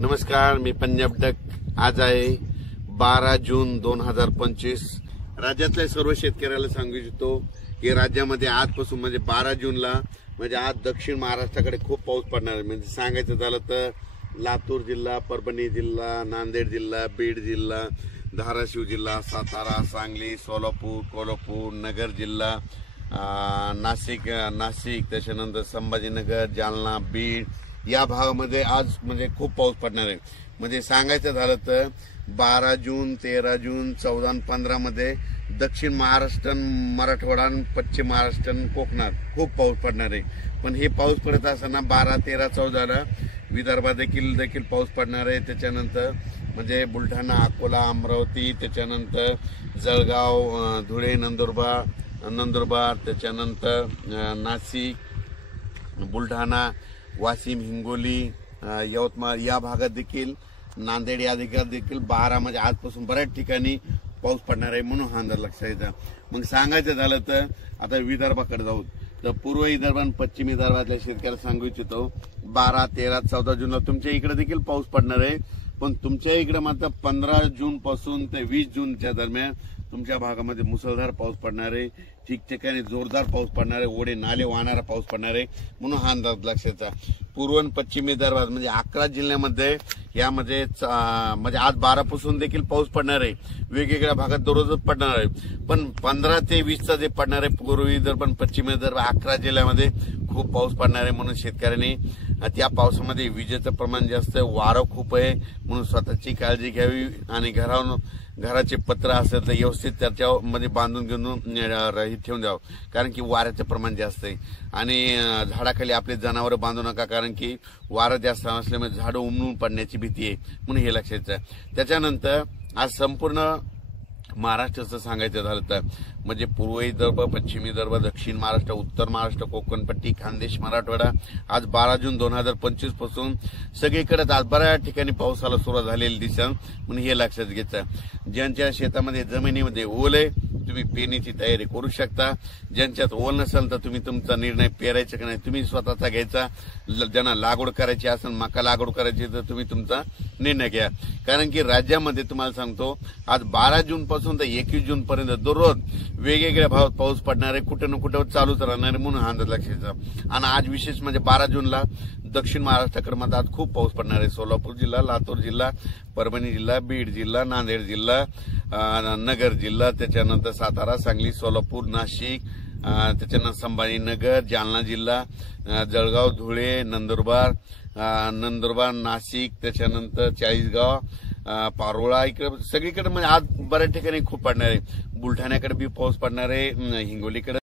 नमस्कार, मी पंजाब डक। आज आहे 12 जून 2025। राज्यातल्या सर्व शेतकऱ्याला सांगू इच्छितो की राज्यामध्ये आजपासून म्हणजे 12 जूनला म्हणजे आज दक्षिण महाराष्ट्राकडे खूप पाऊस पडणार आहे। म्हणजे सांगायचं झालं तर लातूर जिल्हा, परभणी जिल्हा, नांदेड जिल्हा, बीड जिल्हा, धाराशिव जिल्हा, सातारा, सांगली, सोलापूर, कोल्हापूर, नगर जिल्हा, नाशिक, त्याच्यानंतर संभाजीनगर, जालना, बीड या भागामध्ये आज म्हणजे खूप पाऊस पडणार आहे। म्हणजे सांगायचं झालं तर 12 जून, 13 जून, 14 आणि 15 मध्ये दक्षिण महाराष्ट्र, मराठवाडा, पश्चिम महाराष्ट्र, कोकणात खूप पाऊस पडणार आहे। पण हे पाऊस पडत असताना 12, 13, 14ला विदर्भात देखील पाऊस पडणार आहे। त्याच्यानंतर म्हणजे बुलढाणा, अकोला, अमरावती, त्याच्यानंतर जळगाव, धुळे, नंदुरबार, त्याच्यानंतर नाशिक, बुलढाणा, वाशिम, हिंगोली, यवतमाळ या भागात देखील, नांदेड या देखील 12 म्हणजे आजपासून बऱ्याच ठिकाणी पाऊस पडणार आहे, म्हणून हा अंदाज लक्षात येतं। मग सांगायचं झालं तर आता विदर्भाकडे जाऊ तर पूर्व विदर्भ आणि पश्चिम विदर्भातल्या शेतकऱ्याला सांगू इच्छितो 12, 13, 14 जूनला तुमच्या इकडे देखील पाऊस पडणार आहे। पण तुमच्या इकडे मात्र 15 जून पासून ते 20 जूनच्या दरम्यान तुमच्या भागामध्ये मुसळधार पाऊस पडणार आहे, ठिकठिकाणी जोरदार पाऊस पडणार आहे, ओढे नाले वाहणारा पाऊस पडणार आहे, म्हणून हा अंदाज लक्षात आहे। पूर्व आणि पश्चिम विदर्भात म्हणजे 11 जिल्ह्यामध्ये यामध्ये म्हणजे आज 12 पासून देखील पाऊस पडणार आहे, वेगवेगळ्या भागात दररोजच पडणार आहे। पण 15 ते 20चा जे पडणार आहे पूर्व विदर्भ आणि पश्चिम विदर्भ 11 जिल्ह्यामध्ये खूप पाऊस पडणार आहे। म्हणून शेतकऱ्यांनी त्या पावसामध्ये विजेचं प्रमाण जास्त आहे, वारं खूप आहे, म्हणून स्वतःची काळजी घ्यावी आणि घराचे पत्र असेल तर व्यवस्थित त्याच्यामध्ये बांधून घेऊन ठेवून द्यावं, कारण की वाऱ्याचं प्रमाण जास्त आहे। आणि झाडाखाली आपले जनावर बांधू नका, कारण की वारं जास्त असल्यामुळे झाडं उमलून पडण्याची भीती आहे, म्हणून हे लक्षात आहे। त्याच्यानंतर आज संपूर्ण महाराष्ट्राचं सांगायचं झालं तर म्हणजे पूर्व विदर्भ, पश्चिम विदर्भ, दक्षिण महाराष्ट्र, उत्तर महाराष्ट्र, कोकणपट्टी, खानदेश, मराठवाडा आज 12 जून 2025 पासून सगळीकडे आज बऱ्याच ठिकाणी पावसाला सुरुवात झालेली दिसेल, म्हणून हे लक्षात घ्यायचं। ज्यांच्या शेतामध्ये जमिनीमध्ये ओल आहे तुम्ही पेरणीची तयारी करू शकता, ज्यांच्यात ओल नसेल तर तुम्ही तुमचा निर्णय पेरायचा की नाही तुम्ही स्वतःचा घ्यायचा। ज्यांना लागवड करायची असेल, मका लागवड करायची तर तुम्ही तुमचा निर्णय घ्या, कारण की राज्यामध्ये तुम्हाला सांगतो आज 12 जून पासून तर 21 जून पर्यंत दररोज वेगवेगळ्या भागात पाऊस पडणार आहे, कुठे ना कुठे चालूच राहणार आहे, म्हणून हा अंदाज लक्षात। आणि आज विशेष म्हणजे 12 जूनला दक्षिण महाराष्ट्राकडे मात्र आज खूप पाऊस पडणार आहे। सोलापूर जिल्हा, लातूर जिल्हा, परभणी जिल्हा, बीड जिल्हा, नांदेड जिल्हा, नगर जिल्हा, त्याच्यानंतर सातारा, सांगली, सोलापूर, नाशिक, त्याच्यानंतर संभाजीनगर, जालना जिल्हा, जळगाव, धुळे, नंदुरबार, नाशिक, त्याच्यानंतर चाळीसगाव, पारोळा, इकडे सगळीकडे म्हणजे आज बऱ्याच ठिकाणी खूप पडणार आहे। बुलढाण्याकडे बी पाऊस पडणार आहे, हिंगोलीकडे